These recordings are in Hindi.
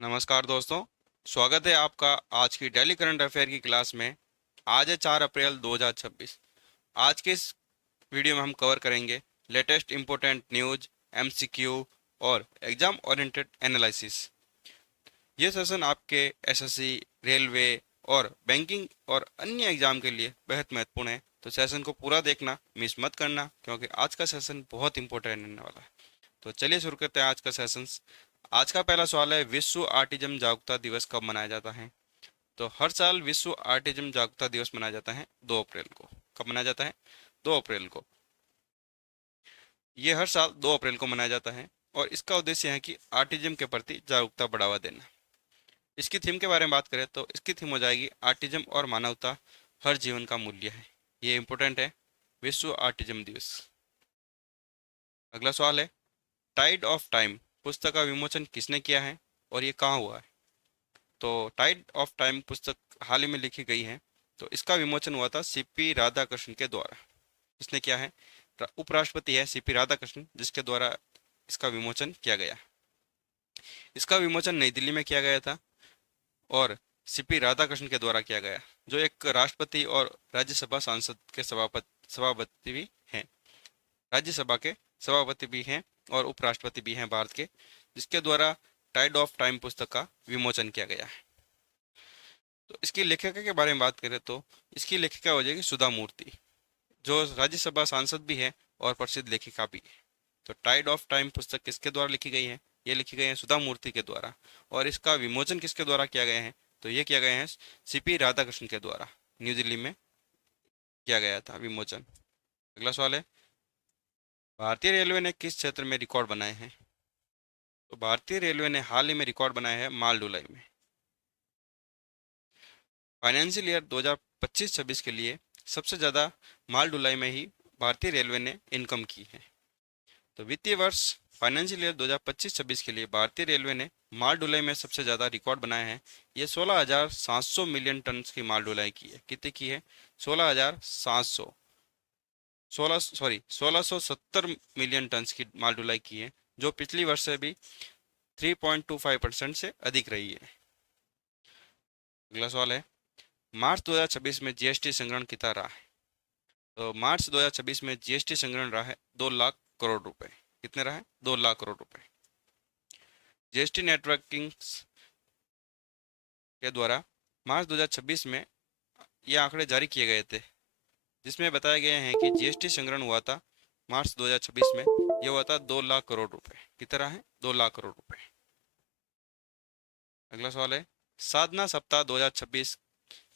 नमस्कार दोस्तों। स्वागत है आपका आज की डेली करंट अफेयर की क्लास में। आज है 4 अप्रैल 2026। आज के इस वीडियो में हम कवर करेंगे लेटेस्ट इंपॉर्टेंट न्यूज, एमसीक्यू और एग्जाम ओरिएंटेड एनालिसिस। ये सेशन आपके एसएससी, रेलवे और बैंकिंग और अन्य एग्जाम के लिए बेहद महत्वपूर्ण है, तो सेशन को पूरा देखना, मिस मत करना, क्योंकि आज का सेशन बहुत इंपॉर्टेंट रहने वाला है। तो चलिए शुरू करते हैं आज का सेशन। आज का पहला सवाल है, विश्व ऑटिज्म जागरूकता दिवस कब मनाया जाता है? तो हर साल विश्व ऑटिज्म जागरूकता दिवस मनाया जाता है 2 अप्रैल को। कब मनाया जाता है? 2 अप्रैल को। ये हर साल 2 अप्रैल को मनाया जाता है और इसका उद्देश्य है कि ऑटिज्म के प्रति जागरूकता बढ़ावा देना। इसकी थीम के बारे में बात करें तो इसकी थीम हो जाएगी ऑटिज्म और मानवता, हर जीवन का मूल्य है। ये इंपॉर्टेंट है, विश्व ऑटिज्म दिवस। अगला सवाल है, टाइड ऑफ टाइम पुस्तक का विमोचन किसने किया है और ये कहाँ हुआ है? तो टाइड ऑफ टाइम पुस्तक हाल ही में लिखी गई है, तो इसका विमोचन हुआ था सीपी राधाकृष्णन के द्वारा। इसने किया है? उपराष्ट्रपति है सीपी राधाकृष्णन, जिसके द्वारा इसका विमोचन किया गया। इसका विमोचन नई दिल्ली में किया गया था और सीपी राधाकृष्णन के द्वारा किया गया, जो एक राष्ट्रपति और राज्यसभा सांसद के सभापति भी हैं। राज्यसभा के सभापति भी हैं और उपराष्ट्रपति भी हैं भारत के, जिसके द्वारा टाइड ऑफ टाइम पुस्तक का विमोचन किया गया है। तो इसकी लेखिका के बारे में बात करें तो इसकी लेखिका हो जाएगी सुधा मूर्ति, जो राज्यसभा सांसद भी है और प्रसिद्ध लेखिका भी है। तो टाइड ऑफ टाइम पुस्तक किसके द्वारा लिखी गई है? ये लिखी गई है सुधा मूर्ति के द्वारा। और इसका विमोचन किसके द्वारा किया गया है? तो ये किया गया है सीपी राधाकृष्णन के द्वारा, न्यू दिल्ली में किया गया था विमोचन। अगला सवाल है, भारतीय रेलवे ने किस क्षेत्र में रिकॉर्ड बनाए हैं? तो भारतीय रेलवे ने हाल ही में रिकॉर्ड बनाया है माल ढुलाई में। फाइनेंशियल ईयर 2025-26 के लिए सबसे ज़्यादा माल ढुलाई में ही भारतीय रेलवे ने इनकम की है। तो वित्तीय वर्ष फाइनेंशियल ईयर 2025-26 के लिए भारतीय रेलवे ने माल ढुलाई में सबसे ज़्यादा रिकॉर्ड बनाया है। ये 16,700 मिलियन टन की माल ढुलाई की है। कितनी की है? 16,700, 1670 मिलियन टन की माल ढुलाई की है, जो पिछली वर्ष से भी 3.25% से अधिक रही है। अगला सवाल है, मार्च 2026 में जीएसटी संग्रहण कितना रहा है? तो मार्च 2026 में जीएसटी संग्रहण रहा है 2 लाख करोड़ रुपए। कितने रहा है? 2 लाख करोड़ रुपए। जीएसटी नेटवर्किंग के द्वारा मार्च 2026 में ये आंकड़े जारी किए गए थे, जिसमें बताया गया है कि जीएसटी संग्रहण हुआ था मार्च 2026 में, ये हुआ था 2 लाख करोड़ रुपए। कितना रहा है? 2 लाख करोड़ रुपए। अगला सवाल है, साधना सप्ताह 2026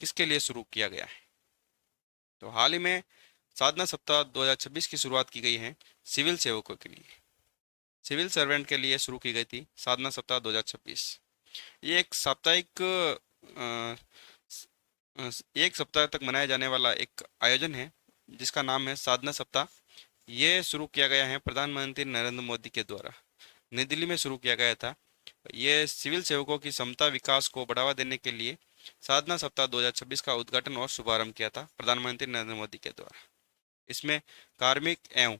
किसके लिए शुरू किया गया है? तो हाल ही में साधना सप्ताह 2026 की शुरुआत की गई है सिविल सेवकों के लिए, सिविल सर्वेंट के लिए शुरू की गई थी साधना सप्ताह 2026। ये एक साप्ताहिक एक सप्ताह तक मनाया जाने वाला एक आयोजन है, जिसका नाम है साधना सप्ताह। ये शुरू किया गया है प्रधानमंत्री नरेंद्र मोदी के द्वारा, नई दिल्ली में शुरू किया गया था। ये सिविल सेवकों की क्षमता विकास को बढ़ावा देने के लिए साधना सप्ताह 2026 का उद्घाटन और शुभारंभ किया था प्रधानमंत्री नरेंद्र मोदी के द्वारा। इसमें कार्मिक एवं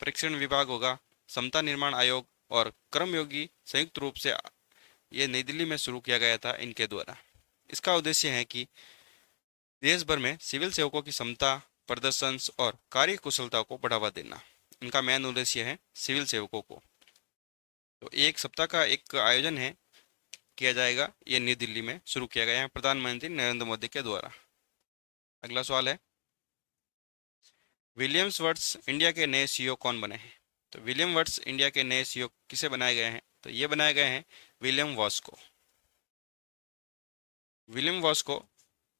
परीक्षण विभाग होगा, समता निर्माण आयोग और कर्मयोगी संयुक्त रूप से ये नई दिल्ली में शुरू किया गया था इनके द्वारा। इसका उद्देश्य है कि देश भर में सिविल सेवकों की क्षमता, प्रदर्शन और कार्य कुशलता को बढ़ावा देना, इनका मेन उद्देश्य है सिविल सेवकों को। तो एक सप्ताह का एक आयोजन है, किया जाएगा, ये नई दिल्ली में शुरू किया गया है प्रधानमंत्री नरेंद्र मोदी के द्वारा। अगला सवाल है, विलियम्स वर्ड्स इंडिया के नए सीईओ कौन बने हैं? तो विलियम वर्ड्स इंडिया के नए सीईओ किसे बनाए गए हैं? तो ये बनाए गए हैं विलियम वॉस को। विलियम वॉस को,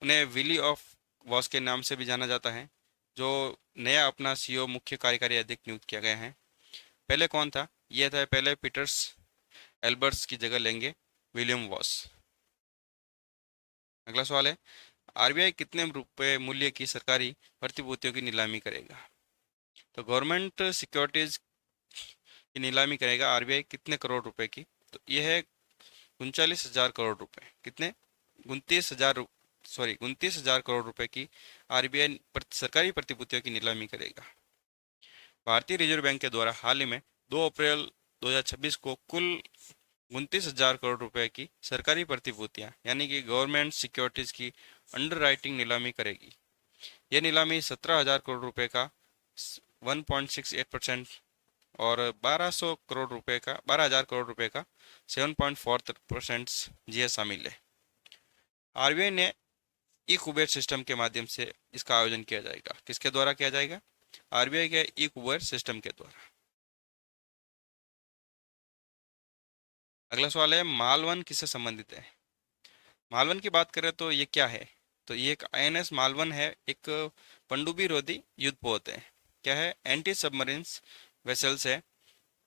उन्हें विली ऑफ वॉस के नाम से भी जाना जाता है, जो नया अपना सीईओ मुख्य कार्यकारी अधिकारी नियुक्त किया गया है। पहले कौन था? ये था पहले पीटर्स एल्बर्ट्स की जगह लेंगे विलियम वॉस। अगला सवाल है, आरबीआई कितने रुपए मूल्य की सरकारी प्रतिभूतियों की नीलामी करेगा? तो गवर्नमेंट सिक्योरिटीज की नीलामी करेगा आरबीआई कितने करोड़ रुपए की? तो ये है 39,000 करोड़ रुपए। कितने? 29,000, सॉरी 29,000 करोड़ रुपए की आरबीआई सरकारी प्रतिभूतियों की नीलामी करेगा। भारतीय रिजर्व बैंक के द्वारा हाल ही में 2 अप्रैल 2026 को कुल 29,000 करोड़ रुपए की सरकारी प्रतिभूतियां यानी कि गवर्नमेंट सिक्योरिटीज की अंडरराइटिंग नीलामी करेगी। यह नीलामी 17,000 करोड़ रुपए का 1.68% और 12,000 करोड़ रुपए का 7.4% जी शामिल है। आरबीआई ने ई कुबेर सिस्टम के माध्यम से इसका आयोजन किया जाएगा। किसके द्वारा किया जाएगा? आरबीआई के ई कुबेर सिस्टम के द्वारा। अगला सवाल है, मालवन किससे संबंधित है? मालवन की बात करें तो ये क्या है? तो ये एक आईएनएस मालवन है, एक पनडुब्बी रोधी युद्धपोत है। क्या है? एंटी सबमरीन वेसल्स है,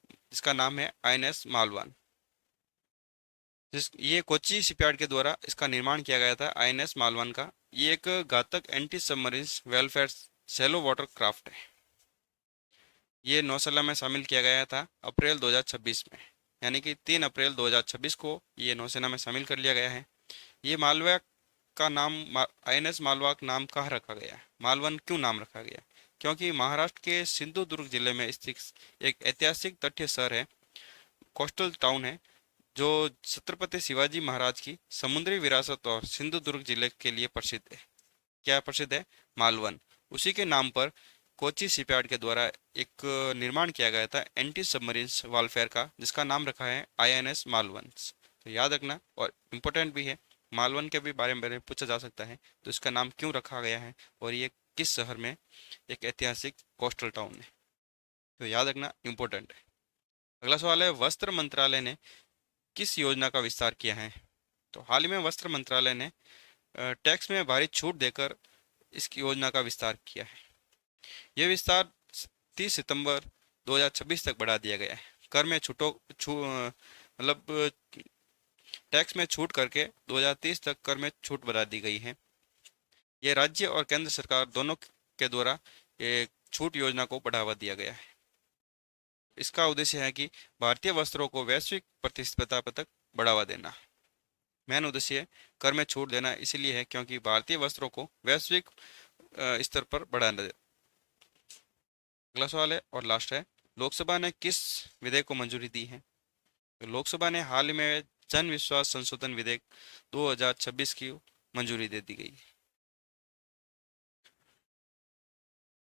जिसका नाम है आईएनएस मालवन। ये कोच्चि शिपयार्ड के द्वारा इसका निर्माण किया गया था, आईएनएस मालवन का। ये एक घातक anti submarine welfare shallow water craft है। ये नौसेना में शामिल किया गया था अप्रैल 2026 में, यानी कि 3 अप्रैल 2026 को ये नौसेना में शामिल कर लिया गया है। ये मालवा का नाम आईएनएस मालवा का नाम कहाँ रखा गया? मालवन क्यों नाम रखा गया? क्योंकि महाराष्ट्र के सिंधुदुर्ग जिले में स्थित एक ऐतिहासिक तटीय शहर है, कोस्टल टाउन है, जो छत्रपति शिवाजी महाराज की समुद्री विरासत और सिंधुदुर्ग जिले के लिए प्रसिद्ध है। क्या प्रसिद्ध है? मालवन। उसी के नाम पर कोच्चि शिपयार्ड के द्वारा एक निर्माण किया गया था एंटी सबमरीन वारफेयर का, जिसका नाम रखा है आईएनएस मालवन। तो याद रखना, और इम्पोर्टेंट भी है, मालवन के भी बारे में पूछा जा सकता है, तो इसका नाम क्यों रखा गया है और ये किस शहर में एक ऐतिहासिक कोस्टल टाउन है। तो याद रखना, इम्पोर्टेंट है। अगला सवाल है, वस्त्र मंत्रालय ने किस योजना का विस्तार किया है? तो हाल ही में वस्त्र मंत्रालय ने टैक्स में भारी छूट देकर इस योजना का विस्तार किया है। यह विस्तार 30 सितंबर 2026 तक बढ़ा दिया गया है। कर में मतलब टैक्स में छूट करके 2030 तक कर में छूट बढ़ा दी गई है। यह राज्य और केंद्र सरकार दोनों के द्वारा ये छूट योजना को बढ़ावा दिया गया है। इसका उद्देश्य है कि भारतीय वस्त्रों को वैश्विक प्रतिस्पर्धा तक बढ़ावा देना। मेन उद्देश्य कर में छूट देना इसलिए है क्योंकि भारतीय वस्त्रों को वैश्विक स्तर पर बढ़ाना दे। अगला सवाल है और लास्ट है, लोकसभा ने किस विधेयक को मंजूरी दी है? तो लोकसभा ने हाल ही में जन विश्वास संशोधन विधेयक 2026 की मंजूरी दे दी गई।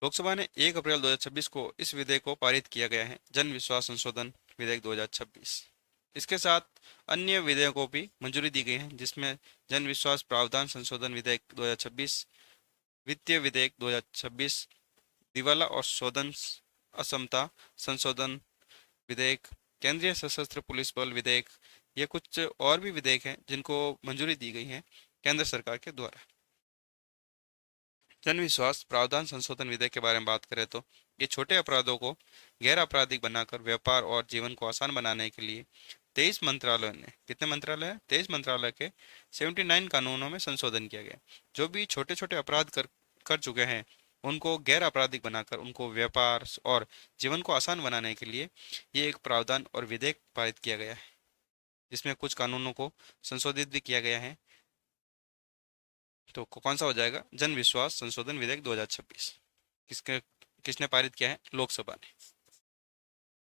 लोकसभा ने 1 अप्रैल 2026 को इस विधेयक को पारित किया गया है, जन विश्वास संशोधन विधेयक 2026। इसके साथ अन्य विधेयकों भी मंजूरी दी गई है, जिसमें जन विश्वास प्रावधान संशोधन विधेयक 2026, वित्तीय विधेयक 2026, दिवाला और शोधन असमता संशोधन विधेयक, केंद्रीय सशस्त्र पुलिस बल विधेयक, ये कुछ और भी विधेयक हैं जिनको मंजूरी दी गई है केंद्र सरकार के द्वारा। जन विश्वास प्रावधान संशोधन विधेयक के बारे में बात करें तो ये छोटे अपराधों को गैर आपराधिक बनाकर व्यापार और जीवन को आसान बनाने के लिए 23 मंत्रालय ने, कितने मंत्रालय है? 23 मंत्रालय के 79 कानूनों में संशोधन किया गया। जो भी छोटे छोटे अपराध कर चुके हैं उनको गैर आपराधिक बनाकर उनको व्यापार और जीवन को आसान बनाने के लिए ये एक प्रावधान और विधेयक पारित किया गया है, जिसमें कुछ कानूनों को संशोधित भी किया गया है। तो कौन सा हो जाएगा? जन विश्वास संशोधन विधेयक 2026। किसके किसने पारित किया है? लोकसभा ने।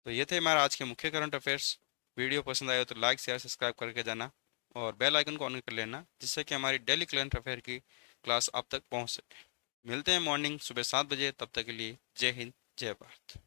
तो ये थे हमारा आज के मुख्य करंट अफेयर्स। वीडियो पसंद आया तो लाइक शेयर सब्सक्राइब करके जाना और बेल आइकन को ऑन कर लेना, जिससे कि हमारी डेली करंट अफेयर की क्लास आप तक पहुंच सके। मिलते हैं मॉर्निंग सुबह 7 बजे, तब तक के लिए जय हिंद जय भारत।